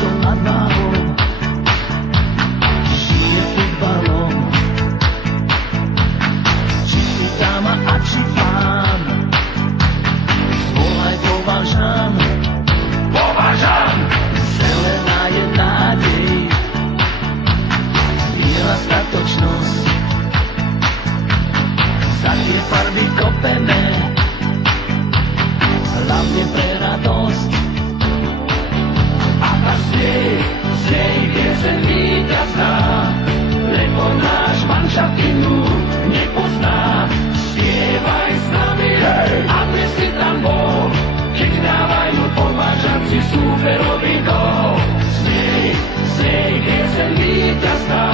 miesto nad váhou žije futbalom. Či si dáma a či pán, volaj považan, považan. Zelená je nádej, biela statočnosť, za tie farby kopeme, hlavne pre radosť. A tá snej piesen víťazná, lebo náš manšaft inú nepozná. Spievaj s nami, hej, aby si tam bol, keď dávajú považanci súperový gól. Snej piesen víťazná,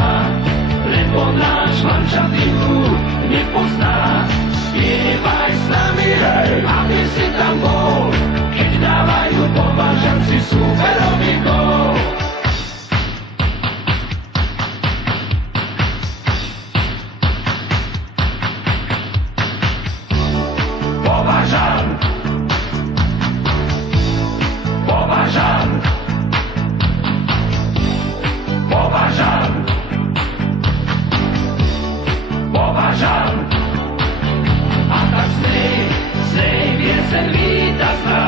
lebo náš manšaft inú nepozná. Spievaj s nami, hej, aby si tam bol, keď dávajú považanci súperový gól. Považan, považan, považan, považan. A tak snej piesen víťazná,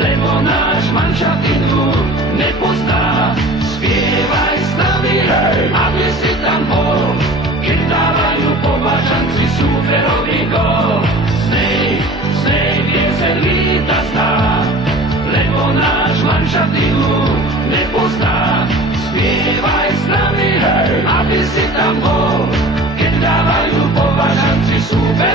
lebo náš manšaft inú nepozná. Spievaj s nami, hej, aby si tam bol, keď dávajú považanci súperový gól. Snej piesen víťazná, lebo náš manšaft inú nepozná. Spievaj s nami, hej, aby si tam bol, keď dávajú považanci súperový gól.